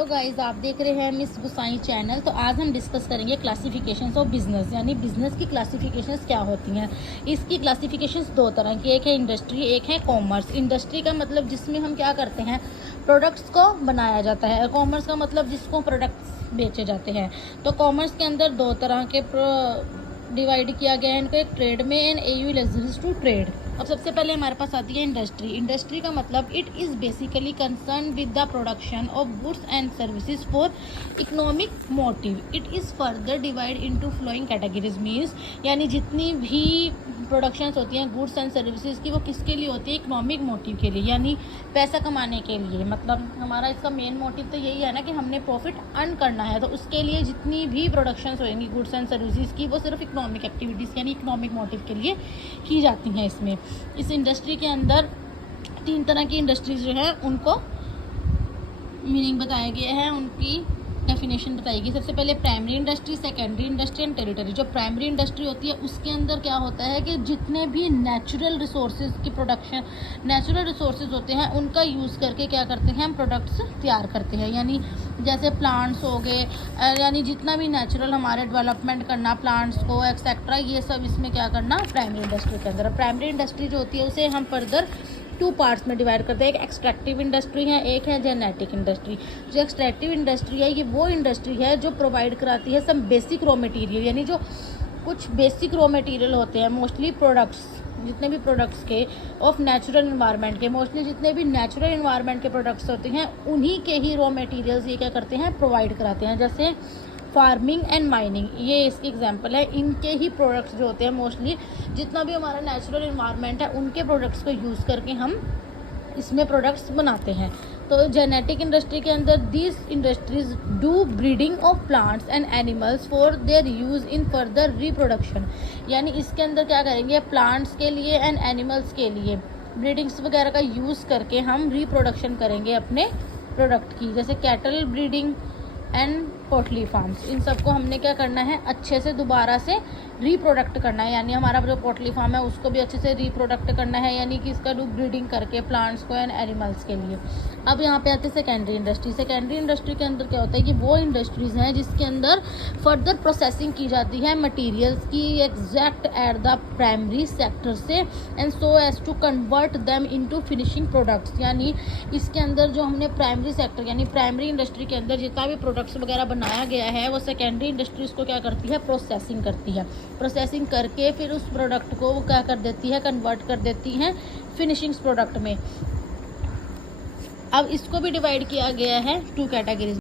तो गाइज आप देख रहे हैं मिस गुसाई चैनल। तो आज हम डिस्कस करेंगे क्लासिफिकेशंस ऑफ बिजनेस, यानी बिजनेस की क्लासिफिकेशंस क्या होती हैं। इसकी क्लासिफिकेशंस दो तरह की, एक है इंडस्ट्री, एक है कॉमर्स। इंडस्ट्री का मतलब जिसमें हम क्या करते हैं, प्रोडक्ट्स को बनाया जाता है। कॉमर्स का मतलब जिसको प्रोडक्ट्स बेचे जाते हैं। तो कॉमर्स के अंदर दो तरह के डिवाइड किया गया है इनको, एक ट्रेड में and AU lectures to trade. अब सबसे पहले हमारे पास आती है इंडस्ट्री। इंडस्ट्री का मतलब it is basically concern with the production of goods and services for economic motive. It is further divide into flowing categories. Means यानी जितनी भी प्रोडक्शंस होती हैं गुड्स एंड सर्विसेज की, वो किसके लिए होती है, इकोनॉमिक मोटिव के लिए, यानी पैसा कमाने के लिए। मतलब हमारा इसका मेन मोटिव तो यही है ना कि हमने प्रॉफिट अर्न करना है। तो उसके लिए जितनी भी प्रोडक्शंस होंगी गुड्स एंड सर्विसेज की, वो सिर्फ इकोनॉमिक एक्टिविटीज़ यानी इकोनॉमिक मोटिव के लिए की जाती हैं। इसमें इस इंडस्ट्री के अंदर तीन तरह की इंडस्ट्रीज जो है उनको मीनिंग बताया गया है, उनकी डेफिनेशन बताई गई। सबसे पहले primary industry, secondary industry and territory. जो प्राइमरी इंडस्ट्री होती है उसके अंदर क्या होता है कि जितने भी नेचुरल रिसोर्सेज की प्रोडक्शन, नेचुरल रिसोर्सेज होते हैं उनका यूज़ करके क्या करते हैं, हम प्रोडक्ट्स तैयार करते हैं। यानी जैसे प्लांट्स हो गए, यानी जितना भी नेचुरल हमारे डेवलपमेंट करना प्लांट्स को एक्सेट्रा, ये सब इसमें क्या करना, प्राइमरी इंडस्ट्री के अंदर। प्राइमरी इंडस्ट्री जो होती है उसे हम फर्दर टू पार्ट्स में डिवाइड करते हैं। एक एक्सट्रैक्टिव इंडस्ट्री है, एक है जेनेटिक इंडस्ट्री। जो एक्सट्रैक्टिव इंडस्ट्री है ये वो इंडस्ट्री है जो प्रोवाइड कराती है सम बेसिक रॉ मटेरियल, यानी जो कुछ बेसिक रॉ मटेरियल होते हैं, मोस्टली प्रोडक्ट्स, जितने भी प्रोडक्ट्स के ऑफ नेचुरल इन्वायरमेंट के, मोस्टली जितने भी नेचुरल इन्वायरमेंट के प्रोडक्ट्स होते हैं उन्हीं के ही रॉ मटेरियल्स ये क्या करते हैं, प्रोवाइड कराते हैं। जैसे फार्मिंग एंड माइनिंग, ये इसकी एग्जांपल है। इनके ही प्रोडक्ट्स जो होते हैं, मोस्टली जितना भी हमारा नेचुरल इन्वायरमेंट है उनके प्रोडक्ट्स को यूज़ करके हम इसमें प्रोडक्ट्स बनाते हैं। तो जेनेटिक इंडस्ट्री के अंदर these industries do breeding of plants and animals for their use in further reproduction. यानी इसके अंदर क्या करेंगे, प्लांट्स के लिए एंड एनिमल्स के लिए ब्रीडिंग्स वगैरह का यूज़ करके हम रिप्रोडक्शन करेंगे अपने प्रोडक्ट की। जैसे cattle breeding and poultry farms, इन सबको हमने क्या करना है, अच्छे से दोबारा से रिप्रोडक्ट करना है। यानी हमारा जो पोल्ट्री फार्म है उसको भी अच्छे से रिप्रोडक्ट करना है, यानी कि इसका डू ब्रीडिंग करके प्लांट्स को एंड एनिमल्स के लिए। अब यहाँ पे आते हैं सेकेंडरी इंडस्ट्री। सेकेंडरी इंडस्ट्री के अंदर क्या होता है कि वो इंडस्ट्रीज़ हैं जिसके अंदर फर्दर प्रोसेसिंग की जाती है मटीरियल्स की exact at the primary sector से, and so as to convert them into finishing products. यानी इसके अंदर जो हमने प्राइमरी सेक्टर यानी प्राइमरी इंडस्ट्री के अंदर जितना भी प्रोडक्ट्स वगैरह बनाया गया है वो सेकेंडरी इंडस्ट्रीज़ को क्या करती है, प्रोसेसिंग करती है। प्रोसेसिंग करके फिर उस प्रोडक्ट को वो क्या कर देती है, कन्वर्ट कर देती हैं फिनिशिंग्स प्रोडक्ट में। अब इसको भी डिवाइड किया गया है टू कैटेगरीज।